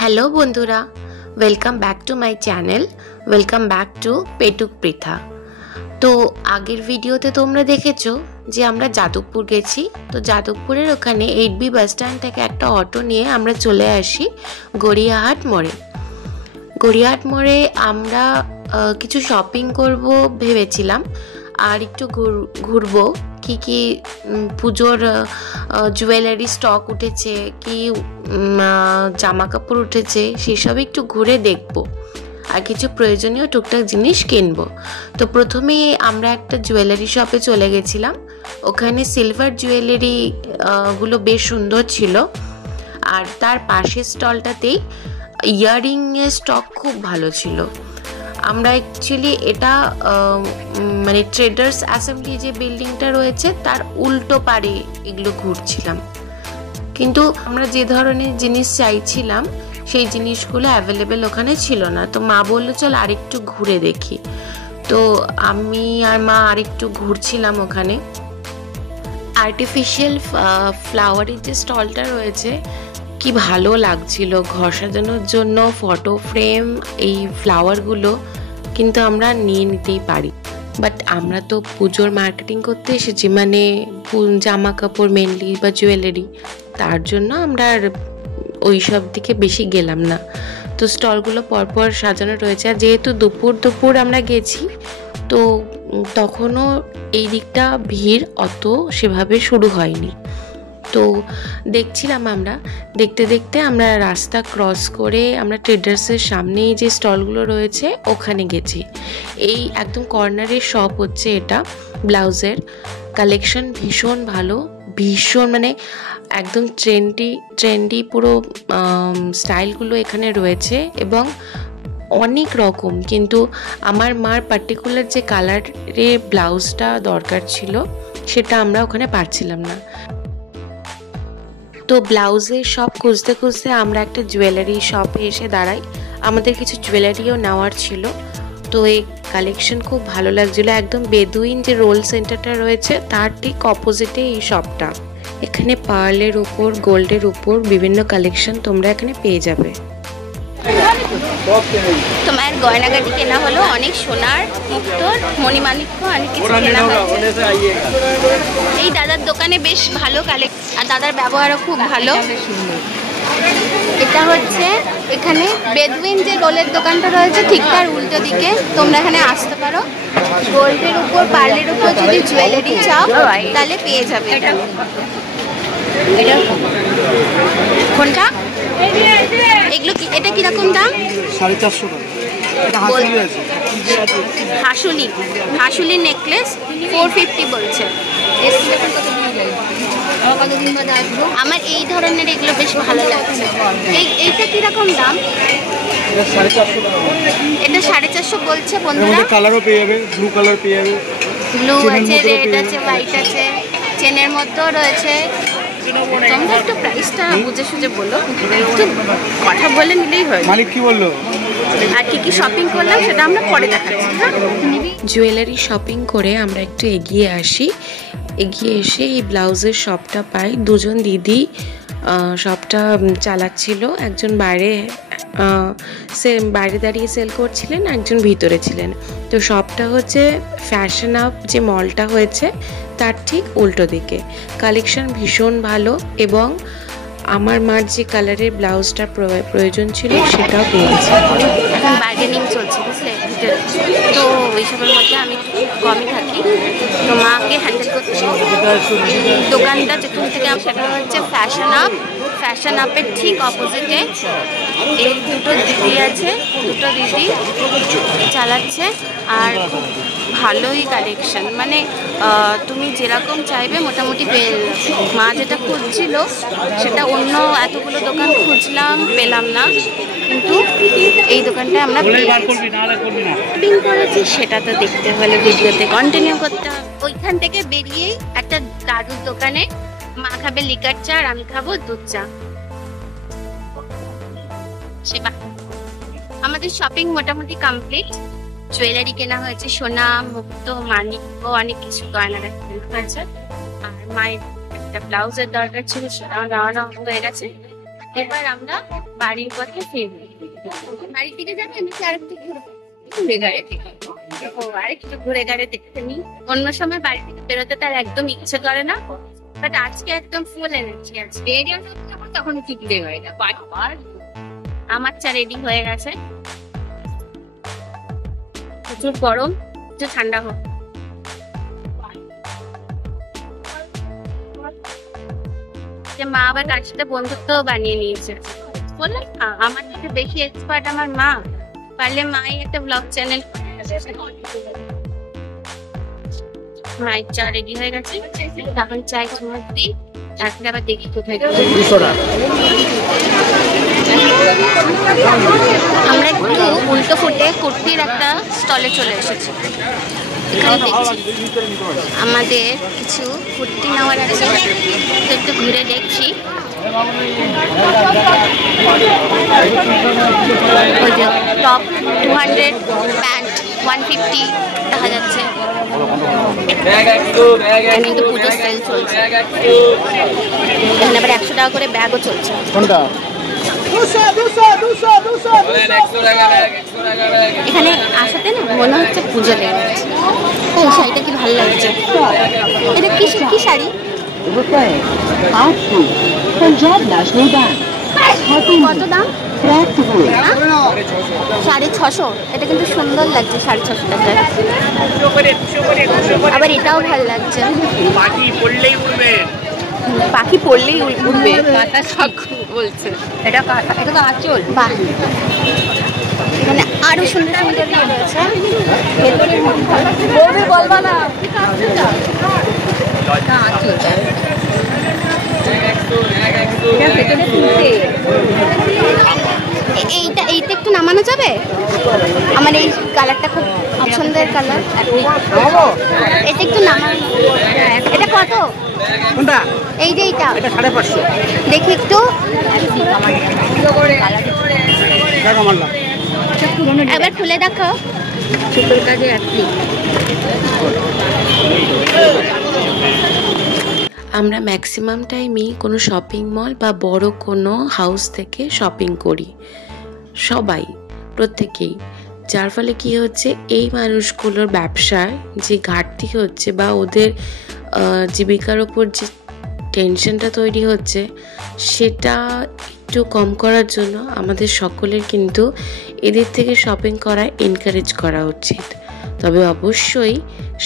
Hello বন্ধুরা, welcome back to my channel. Welcome back to Petuk Pritha. তো আগের ভিডিওতে তোমরা দেখেছো যে আমরা যাদবপুর গেছি। তো যাদবপুরের ওখানে 8B বাস স্ট্যান্ড থেকে একটা অটো নিয়ে আমরা চলে আসি গড়িয়াহাট মোড়ে। গড়িয়াহাট মোড়ে আমরা কিছু শপিং করব ভেবেছিলাম, আর একটু ঘুরবো। কি কি পুজোর জুয়েলারি স্টক উঠেছে, কি জামা কাপড় উঠেছে, সেসব একটু ঘুরে দেখবো আর কিছু প্রয়োজনীয় টুকটাক জিনিস কিনবো। তো প্রথমেই আমরা একটা জুয়েলারি শপে চলে গেছিলাম। ওখানে সিলভার জুয়েলারি গুলো বেশ সুন্দর ছিল, আর তার পাশের স্টলটাতেই ইয়াররিংয়ের স্টক খুব ভালো ছিল। আমরা অ্যাকচুয়ালি এটা মানে ট্রেডার্স অ্যাসেম্বলি যে বিল্ডিংটা রয়েছে তার উল্টো পারে এগুলো ঘুরছিলাম, কিন্তু আমরা যে ধরনের জিনিস চাইছিলাম সেই জিনিসগুলো অ্যাভেলেবেল ওখানে ছিল না। তো মা বললো চল আরেকটু ঘুরে দেখি। তো আমি আর মা আরেকটু ঘুরছিলাম ওখানে। আর্টিফিশিয়াল ফ্লাওয়ারের যে স্টলটা রয়েছে কি ভালো লাগছিল, ঘর সাজানোর জন্য ফটো ফ্রেম, এই ফ্লাওয়ারগুলো কিন্তু আমরা নিয়ে নিতেই পারি। বাট আমরা তো পুজোর মার্কেটিং করতে এসেছি, মানে জামা কাপড় মেনলি বা জুয়েলারি, তার জন্য আমরা আর ওই সব দিকে বেশি গেলাম না। তো স্টলগুলো পরপর সাজানো রয়েছে, আর যেহেতু দুপুর আমরা গেছি তো তখনও এই দিকটা ভিড় অত সেভাবে শুরু হয়নি। তো দেখছিলাম, আমরা দেখতে দেখতে আমরা রাস্তা ক্রস করে আমরা ট্রেডার্সের সামনেই যে স্টলগুলো রয়েছে ওখানে গেছি। এই একদম কর্নারের শপ হচ্ছে এটা। ব্লাউজের কালেকশন ভীষণ ভালো, ভীষণ মানে একদম ট্রেন্ডি পুরো স্টাইলগুলো এখানে রয়েছে এবং অনেক রকম। কিন্তু আমার মার পার্টিকুলার যে কালারের ব্লাউজটা দরকার ছিল সেটা আমরা ওখানে পাচ্ছিলাম না। তো ব্লাউজের শপ খুঁজতে খুঁজতে আমরা একটা জুয়েলারি শপে এসে দাঁড়াই। আমাদের কিছু জুয়েলারিও নেওয়ার ছিল। তো এই কালেকশন খুব ভালো লাগছিলো। একদম বেদুইন যে রোল সেন্টারটা রয়েছে তার ঠিক অপোজিটে এই শপটা। এখানে পার্লের উপর, গোল্ডের উপর বিভিন্ন কালেকশন তোমরা এখানে পেয়ে যাবে। তোমার গয়নাগাটি কেনা হলো, অনেক সোনার মুক্তোর মণিমাণিক্য অনেক কিছু কেনা হয়েছে। এই দাদার দোকানে বেশ ভালো কালেকশন, আর দাদার ব্যবহারও খুব ভালো। এটা হচ্ছে এখানে বেদুইন যে রোলের দোকানটা রয়েছে ঠিক তার উল্টো দিকে তোমরা এখানে আসতে পারো। গোল্ডের উপর, পার্লের উপর যদি জুয়েলারি চাও তাহলে পেয়ে যাবে। এটা কোনটা? এগুলো কি, এটা কিরকম দাম? 450 টাকা। হাসুলি নেকলেস 450 বলছে। আমার এই ধরনের এগুলো বেশ ভালো লাগছে। এইটা কিরকম দাম? এটা 450 বলছে বন্ধুরা। কালারও পেয়ে যাবে, ব্লু কালার পেয়ে যাবে, ব্লু আছে, রেড আছে, হোয়াইট আছে, চেনের মধ্যেও রয়েছে। তোমরা একটু প্রাইসটা বুঝে সুঝে বলো, একটু কথা বলে নিলেই হয়। মালিক কি বললো? আর কি শপিং করলাম সেটা আমরা পরে দেখাচ্ছি। জুয়েলারি শপিং করে আমরা একটু এগিয়ে এসে এই ব্লাউজের শপটা পাই। দুজন দিদি শপটা চালাচ্ছিল, একজন বাইরে দাঁড়িয়ে সেল করছিলেন, একজন ভিতরে ছিলেন। তো শপটা হচ্ছে ফ্যাশন আপ যে মলটা হয়েছে তার ঠিক উল্টো দিকে। কালেকশন ভীষণ ভালো এবং আমার মার যে কালারের ব্লাউজটা প্রয়োজন ছিল সেটাও পেয়েছি। এখন বার্গেনিং চলছে বুঝলে, তো ওইসবের মধ্যে আমি কমই থাকি, তো মাকে হ্যান্ডেল করতে। দোকানটা যেখান থেকে সেটা হচ্ছে ফ্যাশন আপের ঠিক অপোজিটে। এই দুটো দিদি আছে, দুটো দিদি চালাচ্ছে, আর খুব ভালোই কালেকশন, মানে তুমি যেরকম চাইবে মোটামুটি পেয়ে যাবে। মা যেটা খুঁজছিল সেটা অন্য এতগুলো দোকান খুঁজলাম, পেলাম না, কিন্তু এই দোকানটা আমরা শপিং করেছি। সেটা তো দেখতে হলে ভিডিওতে কন্টিনিউ করতে হবে। ওইখান থেকে বেরিয়েই একটা দাদুর দোকানে মা খাবে লিকার চা আর আমি খাবো দুধ চা। আমাদের শপিং মোটামুটি কমপ্লিট। জুয়েলারি কেনা হয়েছে, সোনা, মুক্ত, মানিক্য, অনেক কিছু গয়নাগাটি কেনা হয়েছে। আর মায়ের একটা ব্লাউজের দরকার ছিল, সেটাও নেওয়া হয়ে গেছে। এবার আমরা বাড়ির পথে ফিরবো। বাড়ির দিকে যাবেন নাকি আরেকটু ঘুরে গাড়ি থেকে? ও, আরেকটু ঘুরে গাড়ি দেখতে নি। অন্য সময় বাড়ি থেকে বেরোতে তার একদম ইচ্ছে করে না, বাট আজকে একদম ফুল এনার্জি আছে। তখন একটু ঘুরে গাড়ি না। আমার চা রেডি হয়ে গেছে, প্রচুর গরম, একটু ঠান্ডা হোক। মা আবার তার সাথে বন্ধুত্ব বানিয়ে নিয়েছে। বললাম আমার থেকে বেশি এক্সপার্ট আমার মা, পারলে মাই একটা ব্লগ চ্যানেল। মায়ের চা রেডি হয়ে গেছে, এখন চাই তোমার দিই, তারপরে আবার দেখি কোথায়। আমরা একটু উল্টো ফুটে কুর্তির একটা স্টলে চলে এসেছি। এখানে দেখছি আমাদের কিছু কুর্তি নেওয়ার আছে, তো একটু ঘুরে দেখছি। ওই যে টপ 200, প্যান্ট 150 দেখা যাচ্ছে। এখানে কিন্তু পুজোর সেল চলছে, এখানে আবার 100 টাকা করে ব্যাগও চলছে। এখানে আসাতে না মনে হচ্ছে পুজো লেগে গেছে। ও, শাড়িটা কি ভালো লাগছে। এটা কি শাড়ি? কত দাম? 650। এটা কিন্তু সুন্দর লাগছে, 650 টাকা। আবার এটাও ভালো লাগছে। পাখি পড়লেই উড়বে, বলছে। এটা তো আঁচল। বাহ, এখানে আরো সুন্দর সুন্দর রয়েছে। বলবা না এইটা একটু নামানো যাবে? আমার এই কালারটা খুব পছন্দের কালার। এটা একটু নামানো। এটা কত? এই যে এইটা 550। দেখি একটু, একবার খুলে দেখো। সুতোর কাজে আপনি। আমরা ম্যাক্সিমাম টাইমই কোনো শপিং মল বা বড় কোনো হাউস থেকে শপিং করি, সবাই, প্রত্যেকেই। যার ফলে কি হচ্ছে, এই মানুষগুলোর ব্যবসার যে ঘাটতি হচ্ছে বা ওদের জীবিকার ওপর যে টেনশনটা তৈরি হচ্ছে, সেটা একটু কম করার জন্য আমাদের সকলের কিন্তু এদের থেকে শপিং করা এনকারেজ করা উচিত। তবে অবশ্যই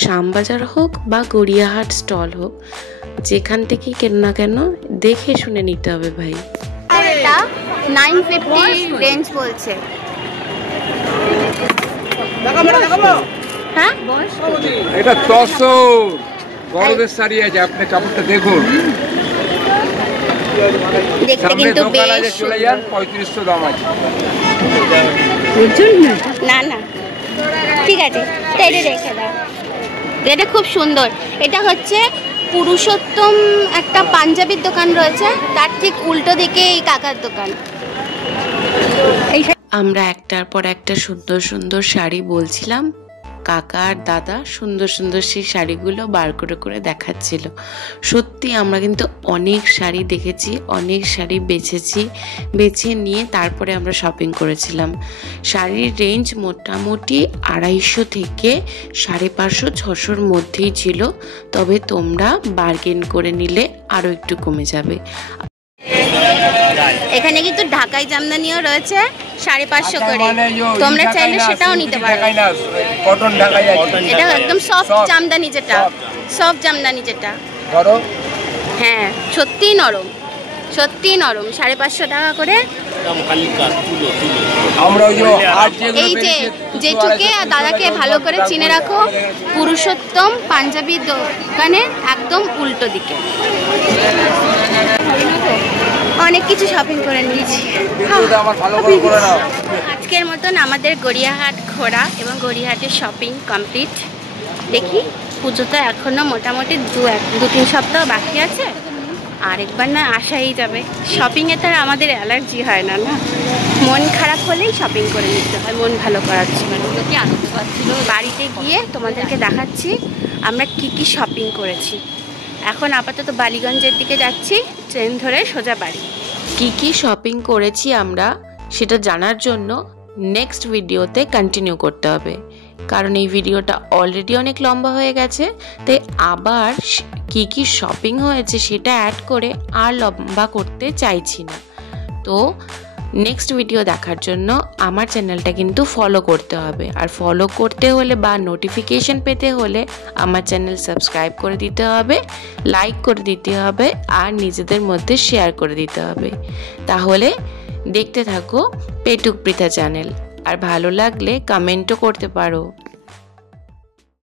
শ্যামবাজার হোক বা গড়িয়াহাট স্টল হোক, যেখান থেকেই কেন না কেন দেখে শুনে নিতে হবে ভাই। আর এটা 950 রেঞ্জ বলছে। হ্যাঁ, এটা তসর বড়দের শাড়ি আছে, আপনি কাপড়টা দেখুন। দেখতে কিন্তু বেশ। চলে যান, 3500 দাম আছে। না না, ঠিক আছে, এটা রেখে দাও। এটা খুব সুন্দর। এটা হচ্ছে পুরুষোত্তম একটা পাঞ্জাবির দোকান রয়েছে, তার ঠিক উল্টো দিকে এই কাকার দোকান। আমরা একটার পর একটা সুন্দর সুন্দর শাড়ি বলছিলাম, কাকা আর দাদা সুন্দর সুন্দর সেই শাড়িগুলো বার করে করে দেখাচ্ছিল। সত্যি আমরা কিন্তু অনেক শাড়ি দেখেছি, অনেক শাড়ি বেছে নিয়ে তারপরে আমরা শপিং করেছিলাম। শাড়ির রেঞ্জ মোটামুটি 250 থেকে 550-600-র মধ্যেই ছিল, তবে তোমরা বার্গেন করে নিলে আরও একটু কমে যাবে। এখানে কিন্তু ঢাকাই জামদানিও রয়েছে 550 করে, তোমরা চাইলে সেটাও নিতে পারো। কটন ঢাকাই আছে, এটা একদম সফট জামদানি, যেটা সফট জামদানি যেটা। হ্যাঁ, সত্যিই নরম, সত্যিই নরম। 550 টাকা করে। এই যে জেঠুকে আর দাদাকে ভালো করে চিনে রাখো, পুরুষোত্তম পাঞ্জাবি দোকানের একদম উল্টো দিকে। অনেক কিছু শপিং করে নিয়েছি। আজকের মতন আমাদের গড়িয়াহাট ঘোরা এবং গড়িয়াহাটের শপিং কমপ্লিট। দেখি, পুজো তো এখনো মোটামুটি 2-3 সপ্তাহ বাকি আছে, আরেকবার না আসাই যাবে। শপিংয়ে তো আর আমাদের অ্যালার্জি হয় না, না মন খারাপ হলেই শপিং করে নিতে হয় মন ভালো করার জন্য। কি আনন্দ পাচ্ছিল। বাড়িতে গিয়ে তোমাদেরকে দেখাচ্ছি আমরা কি কি শপিং করেছি। এখন আপাতত বালিগঞ্জের দিকে যাচ্ছি, ট্রেন ধরে সোজা বাড়ি। কি শপিং করেছি আমরা সেটা জানার জন্য নেক্সট ভিডিওতে কন্টিনিউ করতে হবে, কারণ এই ভিডিওটা অলরেডি অনেক লম্বা হয়ে গেছে। তাই আবার কি শপিং হয়েছে সেটা অ্যাড করে আর লম্বা করতে চাইছি না। তো নেক্সট ভিডিও দেখার জন্য আমার চ্যানেলটা কিন্তু ফলো করতে হবে, আর ফলো করতে হলে বা নোটিফিকেশন পেতে হলে আমার চ্যানেল সাবস্ক্রাইব করে দিতে হবে, লাইক করে দিতে হবে, আর নিজেদের মধ্যে শেয়ার করে দিতে হবে। তাহলে দেখতে থাকো পেটুক পৃথা চ্যানেল। আর ভালো লাগলে কমেন্টও করতে পারো।